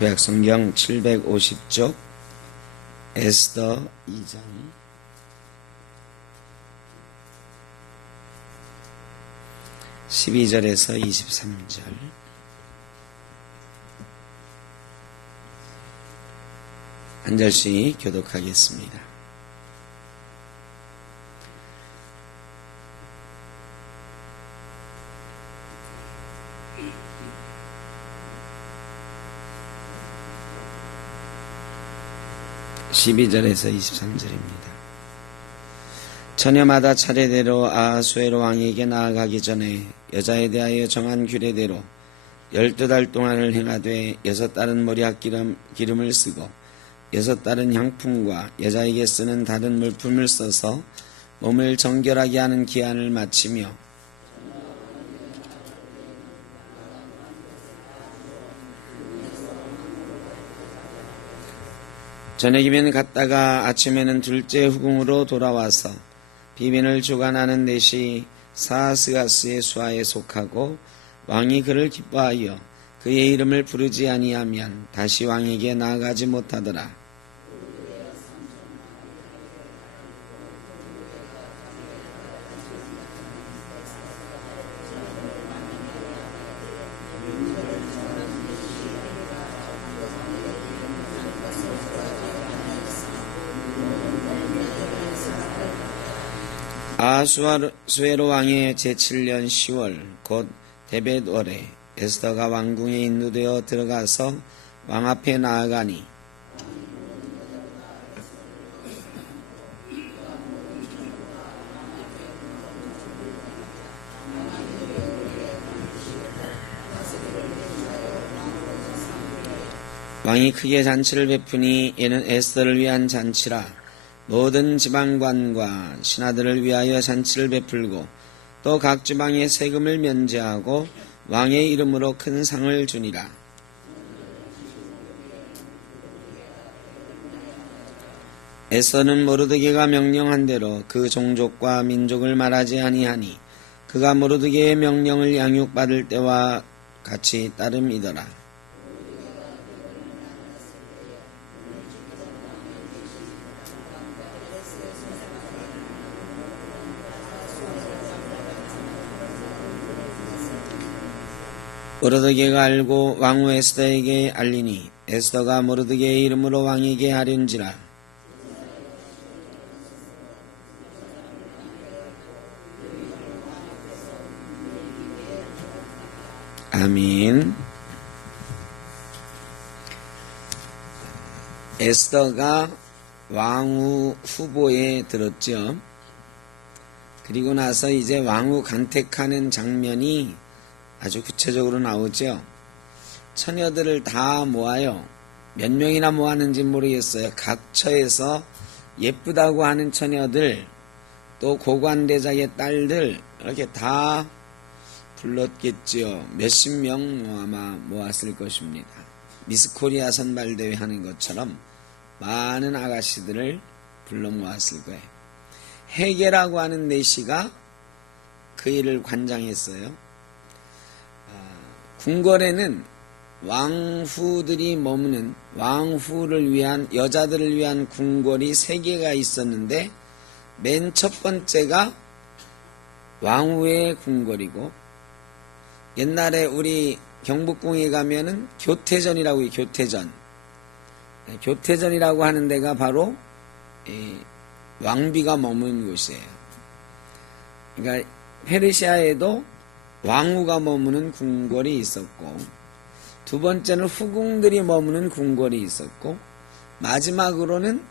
구약성경 750쪽 에스더 2장 12절에서 23절 한 절씩 교독하겠습니다. (12절에서 23절입니다) 처녀마다 차례대로 아하수에로 왕에게 나아가기 전에 여자에 대하여 정한 규례대로 12달 동안을 행하되 6달은 머리학 기름을 쓰고 6달은 향품과 여자에게 쓰는 다른 물품을 써서 몸을 정결하게 하는 기한을 마치며 저녁이면 갔다가 아침에는 둘째 후궁으로 돌아와서 비빈을 주관하는 넷이 사하스가스의 수하에 속하고 왕이 그를 기뻐하여 그의 이름을 부르지 아니하면 다시 왕에게 나아가지 못하더라. 아하수에로 왕의 제7년 10월 곧 데벳월에 에스더가 왕궁에 인도되어 들어가서 왕 앞에 나아가니 왕이 크게 잔치를 베푸니 이는 에스더를 위한 잔치라. 모든 지방관과 신하들을 위하여 잔치를 베풀고 또 각 지방의 세금을 면제하고 왕의 이름으로 큰 상을 주니라. 에스더는 모르드게가 명령한 대로 그 종족과 민족을 말하지 아니하니 그가 모르드게의 명령을 양육받을 때와 같이 따름이더라. 모르드게가 알고 왕후 에스더에게 알리니 에스더가 모르드게의 이름으로 왕에게 하련지라. 아멘. 에스더가 왕후 후보에 들었죠. 그리고 나서 이제 왕후 간택하는 장면이 아주 구체적으로 나오죠. 처녀들을 다 모아요. 몇 명이나 모았는지 모르겠어요. 각 처에서 예쁘다고 하는 처녀들, 또 고관대장의 딸들 이렇게 다 불렀겠죠. 몇십 명 아마 모았을 것입니다. 미스코리아 선발대회 하는 것처럼 많은 아가씨들을 불러 모았을 거예요. 헤게라고 하는 내시가 그 일을 관장했어요. 궁궐에는 왕후들이 머무는 왕후를 위한 여자들을 위한 궁궐이 3개가 있었는데 맨 첫 번째가 왕후의 궁궐이고 옛날에 우리 경복궁에 가면은 교태전이라고 해요. 교태전. 교태전이라고 하는 데가 바로 왕비가 머무는 곳이에요. 그러니까 페르시아에도 왕후가 머무는 궁궐이 있었고 두 번째는 후궁들이 머무는 궁궐이 있었고 마지막으로는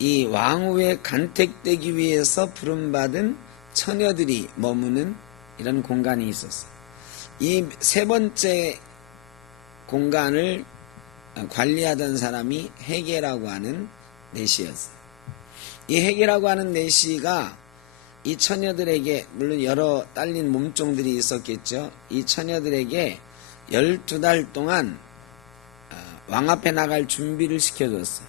이 왕후에 간택되기 위해서 부름받은 처녀들이 머무는 이런 공간이 있었어요. 이 세 번째 공간을 관리하던 사람이 헤게라고 하는 내시였어요. 이 헤게라고 하는 내시가 이 처녀들에게 물론 여러 딸린 몸종들이 있었겠죠. 이 처녀들에게 12달 동안 왕 앞에 나갈 준비를 시켜줬어요.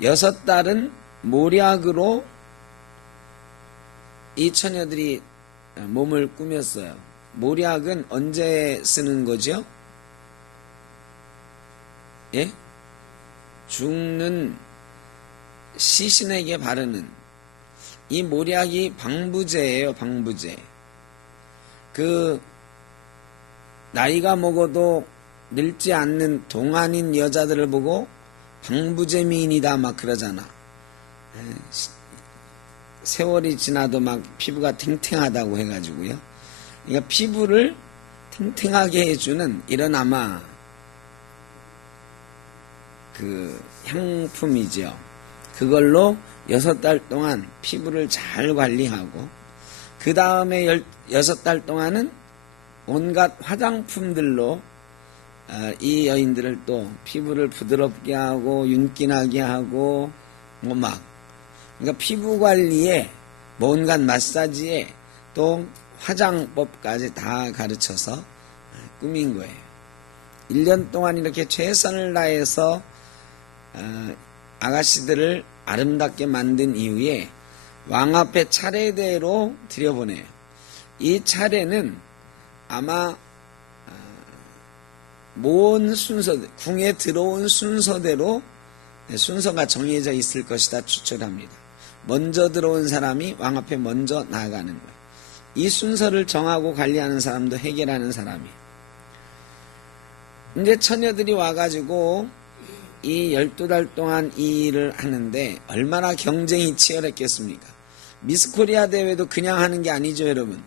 6달은 모략으로 이 처녀들이 몸을 꾸몄어요. 모략은 언제 쓰는 거죠? 예? 죽는 시신에게 바르는 이 모략이 방부제예요. 방부제. 그 나이가 먹어도 늙지 않는 동안인 여자들을 보고 방부제 미인이다 막 그러잖아. 세월이 지나도 막 피부가 탱탱하다고 해가지고요. 그러니까 피부를 탱탱하게 해주는 이런 아마 그 향품이죠. 그걸로 6달 동안 피부를 잘 관리하고 그 다음에 6달 동안은 온갖 화장품들로 이 여인들을 또 피부를 부드럽게 하고 윤기나게 하고 뭐 막 그러니까 피부 관리에 뭐 온갖 마사지에 또 화장법까지 다 가르쳐서 꾸민 거예요. 1년 동안 이렇게 최선을 다해서 아가씨들을 아름답게 만든 이후에 왕 앞에 차례대로 들여보내요. 이 차례는 아마 모은 순서, 궁에 들어온 순서대로 순서가 정해져 있을 것이다 추측합니다. 먼저 들어온 사람이 왕 앞에 먼저 나아가는 거예요. 이 순서를 정하고 관리하는 사람도 해결하는 사람이에요. 이제 처녀들이 와가지고 이 12달 동안 이 일을 하는데 얼마나 경쟁이 치열했겠습니까? 미스코리아 대회도 그냥 하는 게 아니죠, 여러분.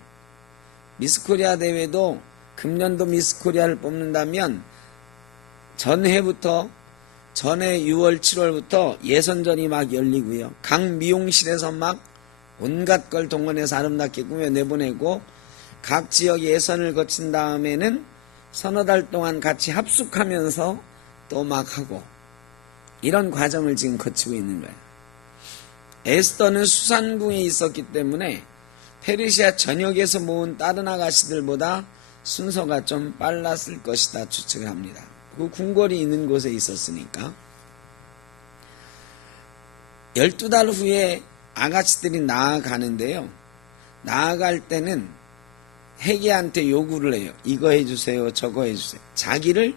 미스코리아 대회도 금년도 미스코리아를 뽑는다면 전해 6월, 7월부터 예선전이 막 열리고요. 각 미용실에서 막 온갖 걸 동원해서 아름답게 꾸며 내보내고 각 지역 예선을 거친 다음에는 서너 달 동안 같이 합숙하면서 또 막 하고 이런 과정을 지금 거치고 있는 거예요. 에스더는 수산궁에 있었기 때문에 페르시아 전역에서 모은 다른 아가씨들보다 순서가 좀 빨랐을 것이다 추측을 합니다. 그 궁궐이 있는 곳에 있었으니까. 12달 후에 아가씨들이 나아가는데요. 나아갈 때는 해계한테 요구를 해요. 이거 해주세요. 저거 해주세요. 자기를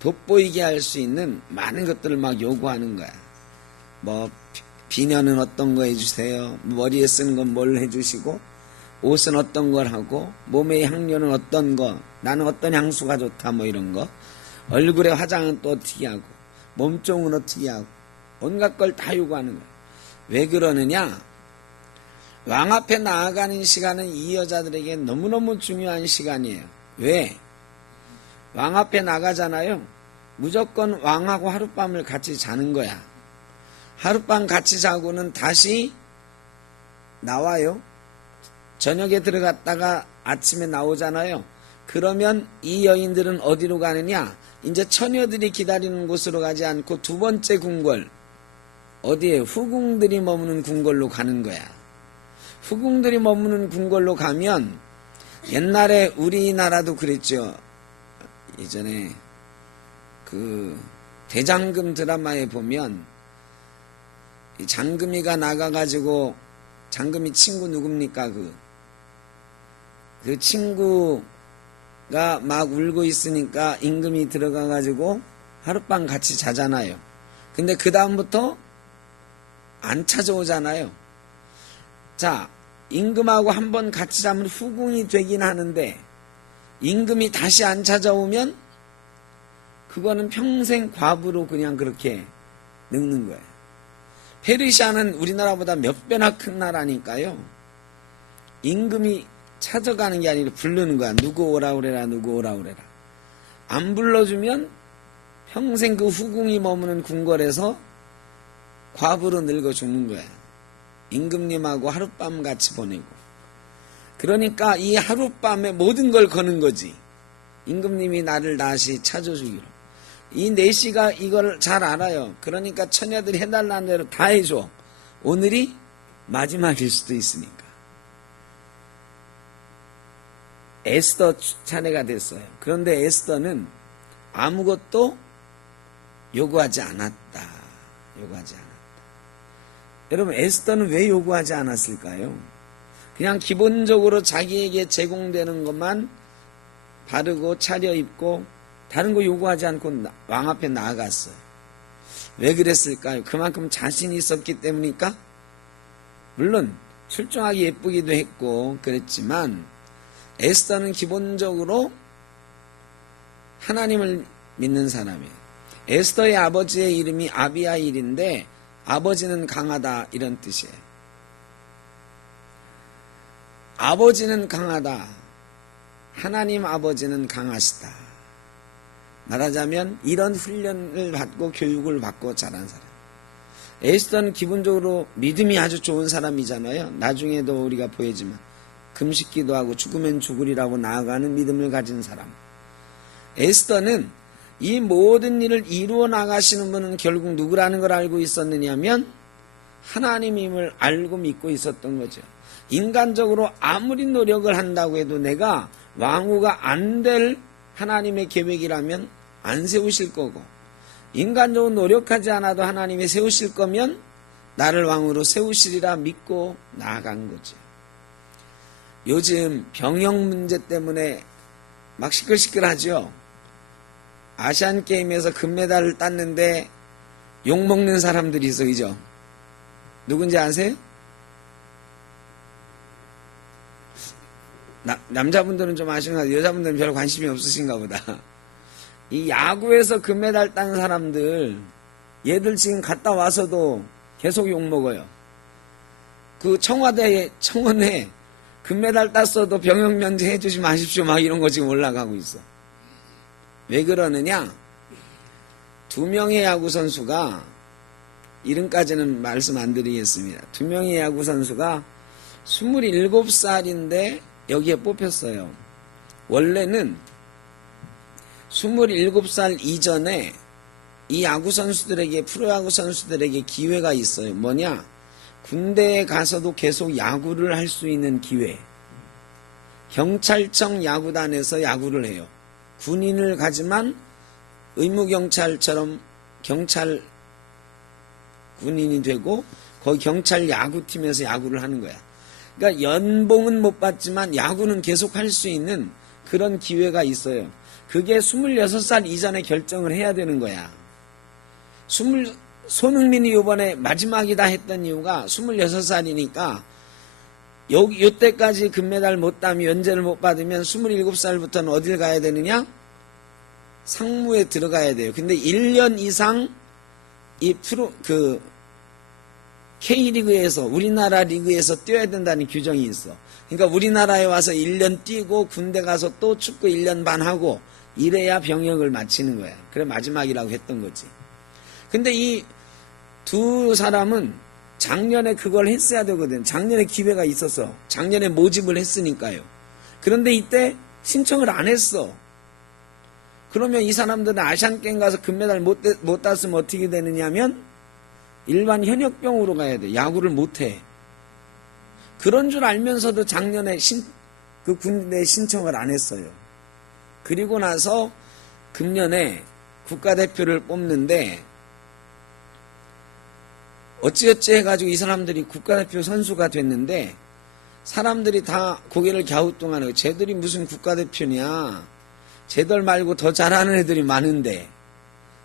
돋보이게 할 수 있는 많은 것들을 막 요구하는 거야. 뭐 비녀는 어떤 거 해주세요. 머리에 쓰는 건 뭘 해주시고 옷은 어떤 걸 하고 몸의 향료는 어떤 거, 나는 어떤 향수가 좋다 뭐 이런 거, 얼굴에 화장은 또 어떻게 하고 몸종은 어떻게 하고 온갖 걸 다 요구하는 거야. 왜 그러느냐? 왕 앞에 나아가는 시간은 이 여자들에게 너무너무 중요한 시간이에요. 왜? 왕 앞에 나가잖아요. 무조건 왕하고 하룻밤을 같이 자는 거야. 하룻밤 같이 자고는 다시 나와요. 저녁에 들어갔다가 아침에 나오잖아요. 그러면 이 여인들은 어디로 가느냐? 이제 처녀들이 기다리는 곳으로 가지 않고 두 번째 궁궐, 어디에 후궁들이 머무는 궁궐로 가는 거야. 후궁들이 머무는 궁궐로 가면 옛날에 우리나라도 그랬죠. 예전에 그 대장금 드라마에 보면 이 장금이가 나가가지고 장금이 친구 누굽니까? 그 친구가 막 울고 있으니까 임금이 들어가가지고 하룻밤 같이 자잖아요. 근데 그 다음부터 안 찾아오잖아요. 자, 임금하고 한번 같이 자면 후궁이 되긴 하는데 임금이 다시 안 찾아오면 그거는 평생 과부로 그냥 그렇게 늙는 거예요. 페르시아는 우리나라보다 몇 배나 큰 나라니까요. 임금이 찾아가는 게 아니라 부르는 거야. 누구 오라 그래라, 누구 오라 그래라. 안 불러주면 평생 그 후궁이 머무는 궁궐에서 과부로 늙어 죽는 거야. 임금님하고 하룻밤 같이 보내고. 그러니까 이 하룻밤에 모든 걸 거는 거지. 임금님이 나를 다시 찾아주기로. 이 내시가 이걸 잘 알아요. 그러니까 처녀들이 해달라는 대로 다 해줘. 오늘이 마지막일 수도 있으니까. 에스더 차례가 됐어요. 그런데 에스더는 아무것도 요구하지 않았다. 요구하지 않았다. 여러분, 에스더는 왜 요구하지 않았을까요? 그냥 기본적으로 자기에게 제공되는 것만 바르고 차려입고 다른 거 요구하지 않고 왕 앞에 나아갔어요. 왜 그랬을까요? 그만큼 자신이 있었기 때문일까? 물론 출중하게 예쁘기도 했고 그랬지만 에스더는 기본적으로 하나님을 믿는 사람이에요. 에스더의 아버지의 이름이 아비하일인데 아버지는 강하다 이런 뜻이에요. 아버지는 강하다. 하나님 아버지는 강하시다. 말하자면 이런 훈련을 받고 교육을 받고 자란 사람. 에스더는 기본적으로 믿음이 아주 좋은 사람이잖아요. 나중에도 우리가 보이지만 금식기도 하고 죽으면 죽으리라고 나아가는 믿음을 가진 사람. 에스더는 이 모든 일을 이루어 나가시는 분은 결국 누구라는 걸 알고 있었느냐면 하나님임을 알고 믿고 있었던 거죠. 인간적으로 아무리 노력을 한다고 해도 내가 왕후가 안 될 하나님의 계획이라면 안 세우실 거고, 인간적으로 노력하지 않아도 하나님이 세우실 거면 나를 왕으로 세우시리라 믿고 나아간 거죠. 요즘 병역 문제 때문에 막 시끌시끌하죠. 아시안게임에서 금메달을 땄는데 욕먹는 사람들이 있어, 그죠? 누군지 아세요? 남자분들은 좀 아시는가, 여자분들은 별로 관심이 없으신가 보다. 이 야구에서 금메달 딴 사람들, 얘들 지금 갔다 와서도 계속 욕먹어요. 그 청원에 금메달 땄어도 병역 면제 해주지 마십시오 막 이런 거 지금 올라가고 있어. 왜 그러느냐? 2명의 야구 선수가, 이름까지는 말씀 안 드리겠습니다. 2명의 야구 선수가 27살인데 여기에 뽑혔어요. 원래는 27살 이전에 이 야구 선수들에게, 프로야구 선수들에게 기회가 있어요. 뭐냐? 군대에 가서도 계속 야구를 할 수 있는 기회. 경찰청 야구단에서 야구를 해요. 군인을 가지만 의무경찰처럼 경찰 군인이 되고 거기 경찰 야구팀에서 야구를 하는 거야. 그러니까 연봉은 못 받지만 야구는 계속 할 수 있는 그런 기회가 있어요. 그게 26살 이전에 결정을 해야 되는 거야. 손흥민이 이번에 마지막이다 했던 이유가 26살이니까 요때까지 금메달 못 따면, 연재를 못 받으면 27살부터는 어딜 가야 되느냐? 상무에 들어가야 돼요. 근데 1년 이상 이 K리그에서, 우리나라 리그에서 뛰어야 된다는 규정이 있어. 그러니까 우리나라에 와서 1년 뛰고 군대 가서 또 축구 1년 반 하고 이래야 병역을 마치는 거야. 그래 마지막이라고 했던 거지. 근데 이 두 사람은 작년에 그걸 했어야 되거든. 작년에 기회가 있었어. 작년에 모집을 했으니까요. 그런데 이때 신청을 안 했어. 그러면 이 사람들은 아시안게임 가서 금메달 못 땄으면 어떻게 되느냐면 일반 현역병으로 가야 돼. 야구를 못 해. 그런 줄 알면서도 작년에 그 군대에 신청을 안 했어요. 그리고 나서 금년에 국가대표를 뽑는데 어찌어찌 해가지고 이 사람들이 국가대표 선수가 됐는데 사람들이 다 고개를 갸우뚱하는, 쟤들이 무슨 국가대표냐, 쟤들 말고 더 잘하는 애들이 많은데,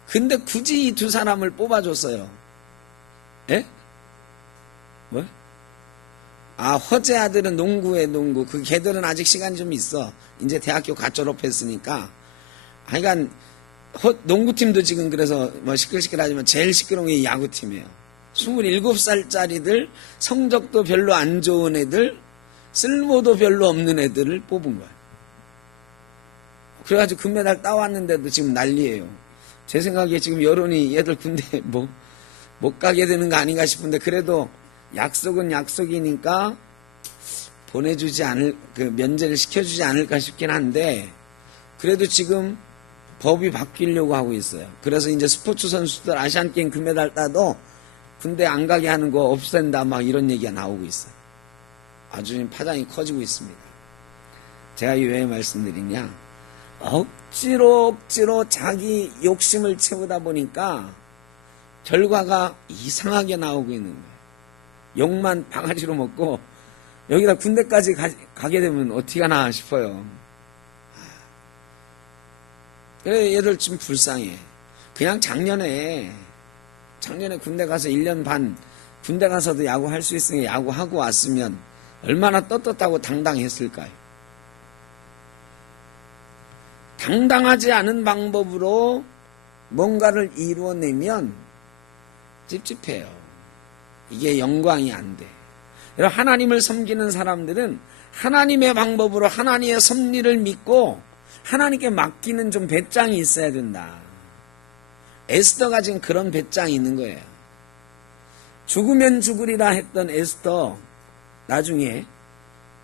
근데 굳이 이 두 사람을 뽑아줬어요. 예? 뭐? 허재 아들은 농구에 농구. 그 걔들은 아직 시간이 좀 있어. 이제 대학교 갓 졸업했으니까. 하여간 농구팀도 지금 그래서 뭐 시끌시끌하지만 제일 시끄러운 게 야구팀이에요. 27살짜리들, 성적도 별로 안 좋은 애들, 쓸모도 별로 없는 애들을 뽑은 거야. 그래가지고 금메달 따왔는데도 지금 난리예요. 제 생각에 지금 여론이 얘들 군대 못 가게 되는 거 아닌가 싶은데, 그래도 약속은 약속이니까 면제를 시켜주지 않을까 싶긴 한데, 그래도 지금 법이 바뀌려고 하고 있어요. 그래서 이제 스포츠 선수들 아시안게임 금메달 따도 군대 안 가게 하는 거 없앤다 막 이런 얘기가 나오고 있어요. 아주 지금 파장이 커지고 있습니다. 제가 왜 말씀드리냐, 억지로 자기 욕심을 채우다 보니까 결과가 이상하게 나오고 있는 거예요. 욕만 바가지로 먹고 여기다 군대까지 가게 되면 어떻게 하나 싶어요. 그래, 얘들 지금 불쌍해. 그냥 작년에 군대 가서 1년 반, 군대 가서도 야구할 수 있으니 야구하고 왔으면 얼마나 떳떳하고 당당했을까요? 당당하지 않은 방법으로 뭔가를 이루어내면 찝찝해요. 이게 영광이 안 돼. 하나님을 섬기는 사람들은 하나님의 방법으로 하나님의 섭리를 믿고 하나님께 맡기는 좀 배짱이 있어야 된다. 에스더가 지금 그런 배짱이 있는 거예요. 죽으면 죽으리라 했던 에스더, 나중에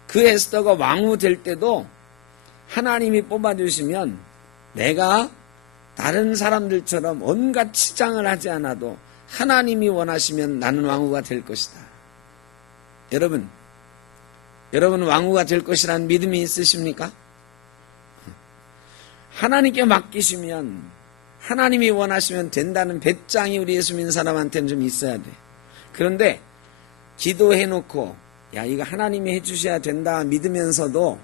그 에스더가 왕후 될 때도 하나님이 뽑아주시면 내가 다른 사람들처럼 온갖 치장을 하지 않아도 하나님이 원하시면 나는 왕후가 될 것이다. 여러분 왕후가 될 것이라는 믿음이 있으십니까? 하나님께 맡기시면 하나님이 원하시면 된다는 배짱이 우리 예수 믿는 사람한테는 좀 있어야 돼. 그런데 기도해놓고 야 이거 하나님이 해주셔야 된다 믿으면서도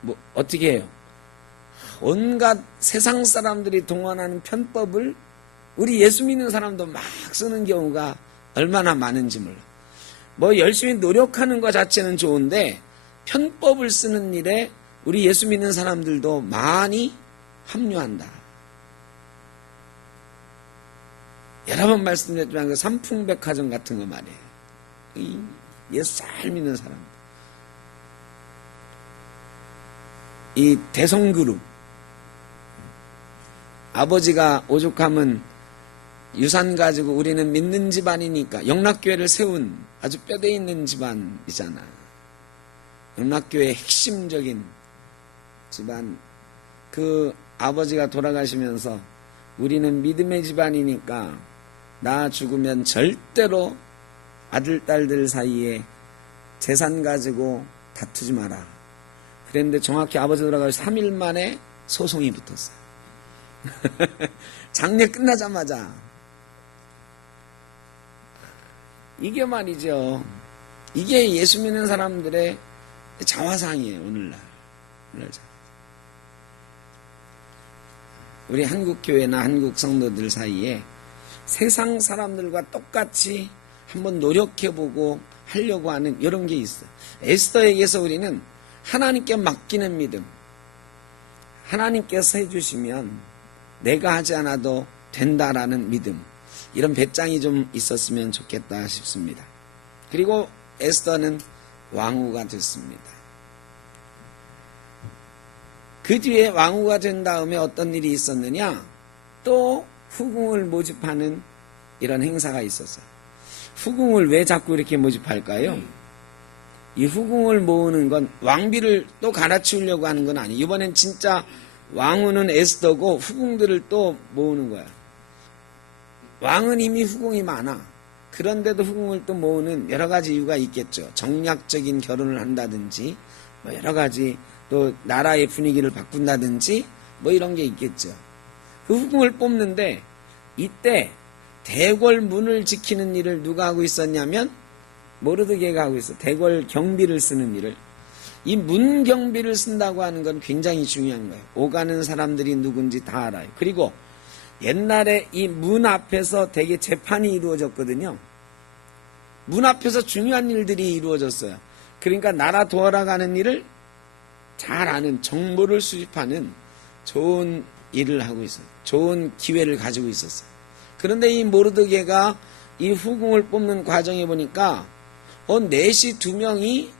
뭐 어떻게 해요? 온갖 세상 사람들이 동원하는 편법을 우리 예수 믿는 사람도 막 쓰는 경우가 얼마나 많은지 몰라. 뭐 열심히 노력하는 것 자체는 좋은데 편법을 쓰는 일에 우리 예수 믿는 사람들도 많이 합류한다. 여러 번 말씀드렸지만 그 삼풍백화점 같은 거 말이에요. 예수 잘 믿는 사람들. 이 대성그룹. 아버지가 오죽하면 유산 가지고 우리는 믿는 집안이니까 영락교회를 세운 아주 뼈대 있는 집안이잖아. 영락교회의 핵심적인 집안. 그 아버지가 돌아가시면서 우리는 믿음의 집안이니까 나 죽으면 절대로 아들, 딸들 사이에 재산 가지고 다투지 마라. 그랬는데 정확히 아버지 돌아가서 3일 만에 소송이 붙었어요. 장례 끝나자마자. 이게 말이죠. 이게 예수 믿는 사람들의 자화상이에요. 오늘날. 우리 한국교회나 한국 성도들 사이에 세상 사람들과 똑같이 한번 노력해보고 하려고 하는 이런 게 있어요. 에스더에게서 우리는 하나님께 맡기는 믿음, 하나님께서 해주시면 내가 하지 않아도 된다라는 믿음, 이런 배짱이 좀 있었으면 좋겠다 싶습니다. 그리고 에스더는 왕후가 됐습니다. 그 뒤에 왕후가 된 다음에 어떤 일이 있었느냐? 또 후궁을 모집하는 이런 행사가 있었어요. 후궁을 왜 자꾸 이렇게 모집할까요? 이 후궁을 모으는 건 왕비를 또 갈아치우려고 하는 건 아니에요. 이번엔 진짜 왕후는 에스더고 후궁들을 또 모으는 거야. 왕은 이미 후궁이 많아. 그런데도 후궁을 또 모으는 여러 가지 이유가 있겠죠. 정략적인 결혼을 한다든지 뭐 여러 가지 또 나라의 분위기를 바꾼다든지 뭐 이런 게 있겠죠. 그 후궁을 뽑는데 이때 대궐 문을 지키는 일을 누가 하고 있었냐면 모르드게가 하고 있어. 대궐 경비를 쓰는 일을. 이 문 경비를 쓴다고 하는 건 굉장히 중요한 거예요. 오가는 사람들이 누군지 다 알아요. 그리고 옛날에 이 문 앞에서 되게 재판이 이루어졌거든요. 문 앞에서 중요한 일들이 이루어졌어요. 그러니까 나라 돌아가는 일을 잘 아는, 정보를 수집하는 좋은 일을 하고 있어요. 좋은 기회를 가지고 있었어요. 그런데 이 모르드게가 이 후궁을 뽑는 과정에 보니까 넷이 2명이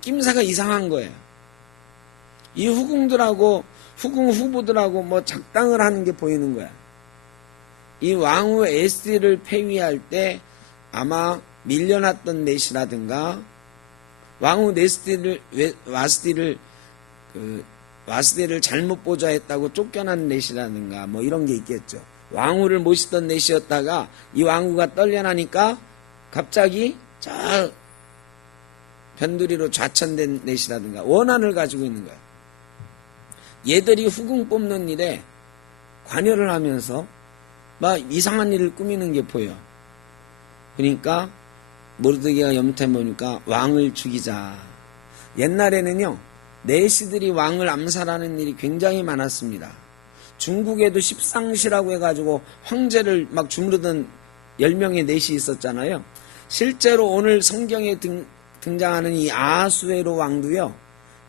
낌새가 이상한 거예요. 이 후궁들하고 후궁 후보들하고 뭐 작당을 하는 게 보이는 거야. 이 왕후 에스디를 폐위할 때 아마 밀려났던 넷이라든가 왕후 와스디를 잘못 보좌했다고 쫓겨난 넷이라든가 뭐 이런 게 있겠죠. 왕후를 모시던 넷이었다가 이 왕후가 떨려나니까 갑자기 저 변두리로 좌천된 넷이라든가 원한을 가지고 있는 거야. 얘들이 후궁 뽑는 일에 관여를 하면서 막 이상한 일을 꾸미는 게 보여. 그러니까 모르드게가 염탐해보니까 왕을 죽이자. 옛날에는요, 내시들이 왕을 암살하는 일이 굉장히 많았습니다. 중국에도 십상시라고 해가지고 황제를 막 주무르던 10명의 넷이 있었잖아요. 실제로 오늘 성경에 등장하는 이 아하수에로 왕도요,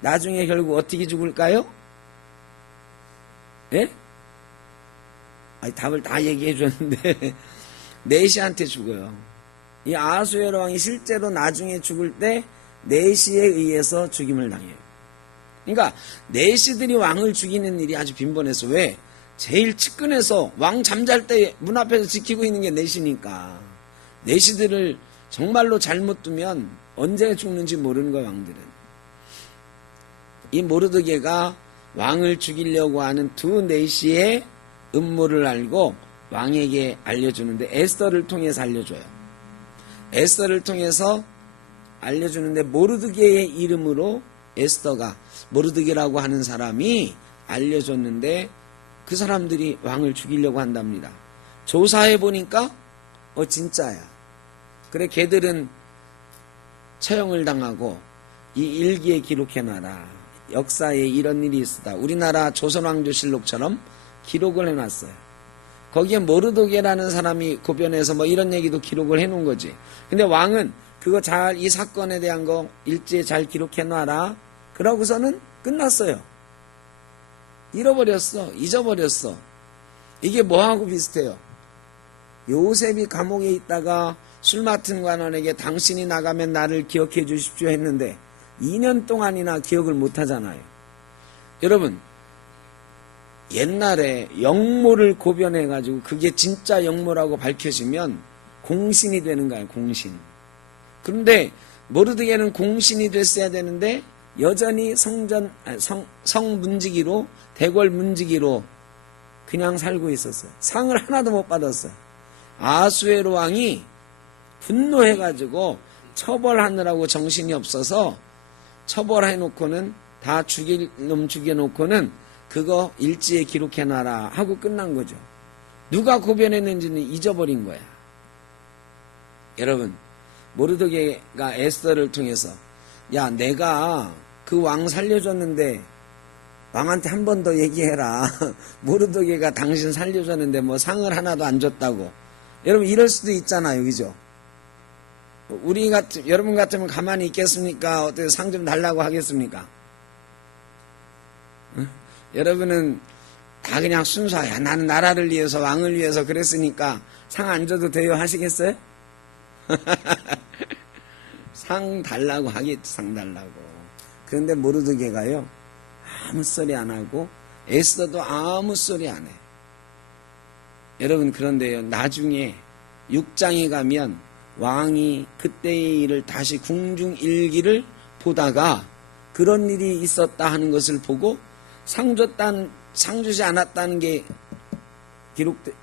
나중에 결국 어떻게 죽을까요? 예? 아니, 답을 다 얘기해 줬는데 네시한테 죽어요. 이 아하수에로 왕이 실제로 나중에 죽을 때 네시에 의해서 죽임을 당해요. 그러니까 네시들이 왕을 죽이는 일이 아주 빈번해서, 왜? 제일 측근에서 왕 잠잘 때 문 앞에서 지키고 있는 게 네시니까. 네시들을 정말로 잘못 두면 언제 죽는지 모르는 거예요, 왕들은. 이 모르드게가 왕을 죽이려고 하는 두 네시의 음모를 알고 왕에게 알려주는데, 에스더를 통해서 알려줘요. 에스더를 통해서 알려주는데, 모르드게의 이름으로 에스더가, 모르드게라고 하는 사람이 알려줬는데, 그 사람들이 왕을 죽이려고 한답니다. 조사해 보니까 진짜야. 그래, 걔들은 처형을 당하고 이 일기에 기록해놔라. 역사에 이런 일이 있었다. 우리나라 조선왕조실록처럼 기록을 해놨어요. 거기에 모르드게라는 사람이 고변해서 뭐 이런 얘기도 기록을 해놓은 거지. 근데 왕은 그거 잘, 이 사건에 대한 거 일지에 잘 기록해놔라. 그러고서는 끝났어요. 잃어버렸어. 잊어버렸어. 이게 뭐하고 비슷해요? 요셉이 감옥에 있다가 술 맡은 관원에게 당신이 나가면 나를 기억해 주십시오 했는데 2년 동안이나 기억을 못 하잖아요. 여러분, 옛날에 영모를 고변해가지고 그게 진짜 영모라고 밝혀지면 공신이 되는 거예요, 공신. 그런데 모르드게는 공신이 됐어야 되는데 여전히 성문지기로, 대궐 문지기로 그냥 살고 있었어요. 상을 하나도 못 받았어요. 아하수에로 왕이 분노해가지고 처벌하느라고 정신이 없어서 처벌해놓고는 다 죽일 놈 죽여놓고는 그거 일지에 기록해놔라 하고 끝난 거죠. 누가 고변했는지는 잊어버린 거야. 여러분, 모르드게가 에스더를 통해서, 야, 내가 그 왕 살려줬는데 왕한테 한 번 더 얘기해라. 모르드게가 당신 살려줬는데 뭐 상을 하나도 안 줬다고. 여러분, 이럴 수도 있잖아요, 그죠? 여러분 같으면 가만히 있겠습니까? 어떻게 상 좀 달라고 하겠습니까? 응? 여러분은 다 그냥 순수하야. 나는 나라를 위해서, 왕을 위해서 그랬으니까 상 안 줘도 돼요 하시겠어요? 상 달라고 하겠지, 상 달라고. 그런데 모르드게가요, 아무 소리 안 하고, 에스더도 아무 소리 안 해. 여러분, 그런데요, 나중에 6장에 가면 왕이 그때의 일을 다시 궁중일기를 보다가 그런 일이 있었다 하는 것을 보고 상 주지 않았다는 게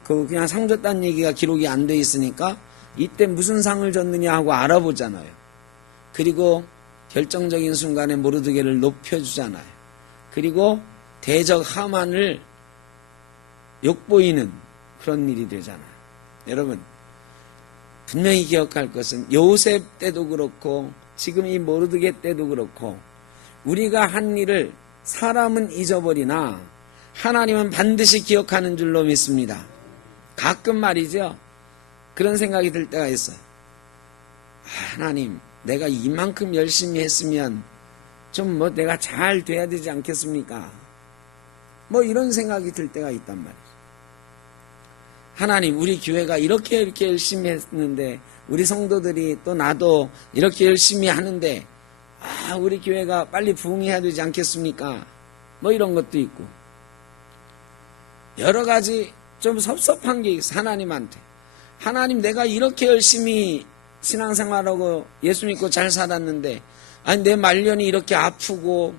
그냥 상 줬다는 얘기가 기록이 안 돼 있으니까 이때 무슨 상을 줬느냐 하고 알아보잖아요. 그리고 결정적인 순간에 모르드게를 높여주잖아요. 그리고 대적 하만을 욕보이는 그런 일이 되잖아요. 여러분, 분명히 기억할 것은 요셉 때도 그렇고 지금 이 모르드게 때도 그렇고 우리가 한 일을 사람은 잊어버리나 하나님은 반드시 기억하는 줄로 믿습니다. 가끔 말이죠, 그런 생각이 들 때가 있어요. 하나님, 내가 이만큼 열심히 했으면 좀 뭐 내가 잘 돼야 되지 않겠습니까? 뭐 이런 생각이 들 때가 있단 말이에요. 하나님, 우리 교회가 이렇게 열심히 했는데, 우리 성도들이 또 나도 이렇게 열심히 하는데, 우리 교회가 빨리 부흥해야 되지 않겠습니까? 뭐 이런 것도 있고. 여러 가지 좀 섭섭한 게 있어, 하나님한테. 하나님, 내가 이렇게 열심히 신앙생활하고 예수 믿고 잘 살았는데, 아니, 내 말년이 이렇게 아프고,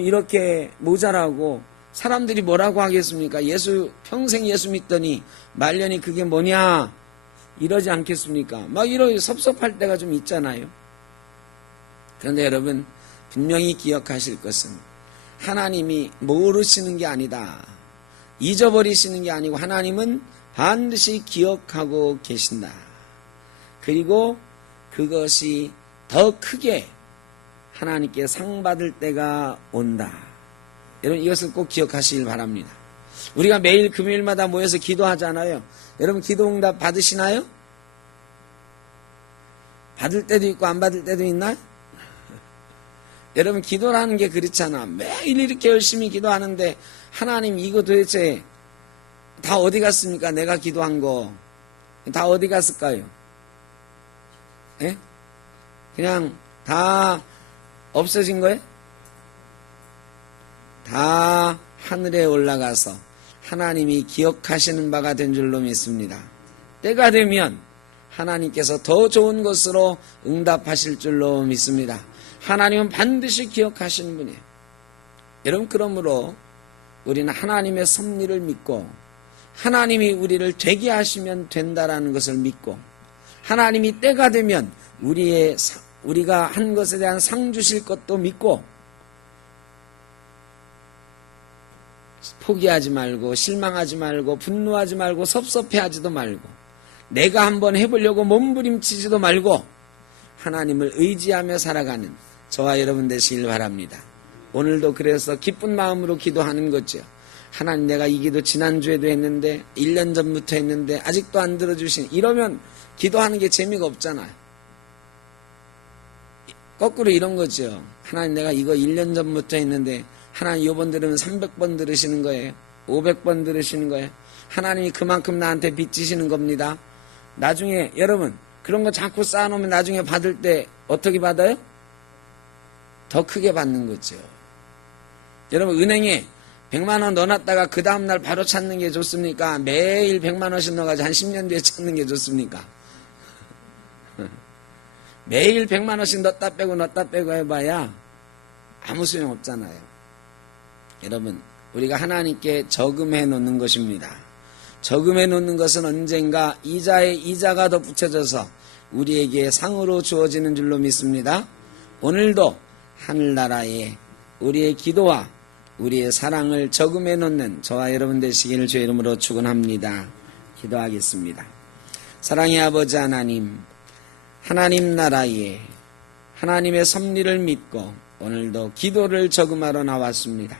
이렇게 모자라고, 사람들이 뭐라고 하겠습니까? 평생 예수 믿더니 말년이 그게 뭐냐? 이러지 않겠습니까? 막 이런 섭섭할 때가 좀 있잖아요. 그런데 여러분, 분명히 기억하실 것은 하나님이 모르시는 게 아니다. 잊어버리시는 게 아니고 하나님은 반드시 기억하고 계신다. 그리고 그것이 더 크게 하나님께 상 받을 때가 온다. 여러분, 이것을 꼭 기억하시길 바랍니다. 우리가 매일 금요일마다 모여서 기도하잖아요. 여러분 기도 응답 받으시나요? 받을 때도 있고 안 받을 때도 있나요? 여러분 기도라는 게 그렇잖아. 매일 이렇게 열심히 기도하는데 하나님 이거 도대체 다 어디 갔습니까? 내가 기도한 거 다 어디 갔을까요? 예? 그냥 다 없어진 거예요? 다 하늘에 올라가서 하나님이 기억하시는 바가 된 줄로 믿습니다. 때가 되면 하나님께서 더 좋은 것으로 응답하실 줄로 믿습니다. 하나님은 반드시 기억하시는 분이에요. 여러분 그러므로 우리는 하나님의 섭리를 믿고 하나님이 우리를 되게 하시면 된다라는 것을 믿고 하나님이 때가 되면 우리가 한 것에 대한 상 주실 것도 믿고 포기하지 말고 실망하지 말고 분노하지 말고 섭섭해하지도 말고 내가 한번 해보려고 몸부림치지도 말고 하나님을 의지하며 살아가는 저와 여러분 되시길 바랍니다. 오늘도 그래서 기쁜 마음으로 기도하는 거죠. 하나님 내가 이 기도 지난주에도 했는데 1년 전부터 했는데 아직도 안 들어주신 이러면 기도하는 게 재미가 없잖아요. 거꾸로 이런 거죠. 하나님 내가 이거 1년 전부터 했는데 하나님 이번 들으면 300번 들으시는 거예요. 500번 들으시는 거예요. 하나님이 그만큼 나한테 빚지시는 겁니다. 나중에 여러분 그런 거 자꾸 쌓아놓으면 나중에 받을 때 어떻게 받아요? 더 크게 받는 거죠. 여러분 은행에 100만 원 넣어놨다가 그 다음날 바로 찾는 게 좋습니까? 매일 100만 원씩 넣어가지고 한 10년 뒤에 찾는 게 좋습니까? 매일 100만 원씩 넣었다 빼고 해봐야 아무 소용 없잖아요. 여러분 우리가 하나님께 저금해 놓는 것입니다. 저금해 놓는 것은 언젠가 이자에 이자가 더 붙여져서 우리에게 상으로 주어지는 줄로 믿습니다. 오늘도 하늘나라에 우리의 기도와 우리의 사랑을 저금해 놓는 저와 여러분 되시기를 주의 이름으로 축원합니다. 기도하겠습니다. 사랑의 아버지 하나님, 하나님 나라에 하나님의 섭리를 믿고 오늘도 기도를 저금하러 나왔습니다.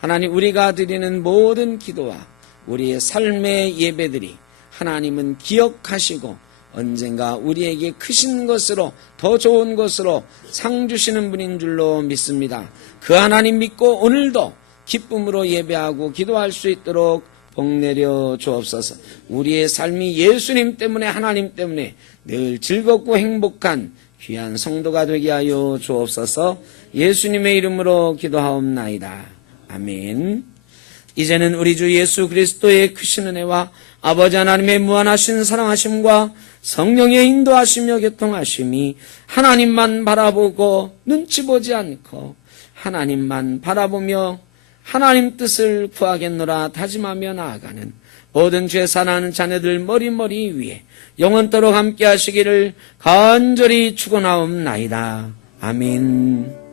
하나님 우리가 드리는 모든 기도와 우리의 삶의 예배들이 하나님은 기억하시고 언젠가 우리에게 크신 것으로 더 좋은 것으로 상 주시는 분인 줄로 믿습니다. 그 하나님 믿고 오늘도 기쁨으로 예배하고 기도할 수 있도록 복 내려 주옵소서. 우리의 삶이 예수님 때문에 하나님 때문에 늘 즐겁고 행복한 귀한 성도가 되게 하여 주옵소서. 예수님의 이름으로 기도하옵나이다. 아멘. 이제는 우리 주 예수 그리스도의 크신 은혜와 아버지 하나님의 무한하신 사랑하심과 성령의 인도하시며 교통하심이 하나님만 바라보고 눈치 보지 않고 하나님만 바라보며 하나님 뜻을 구하겠노라 다짐하며 나아가는 모든 죄 사랑하는 자녀들 머리머리 위에 영원토록 함께 하시기를 간절히 축원하옵나이다. 아멘.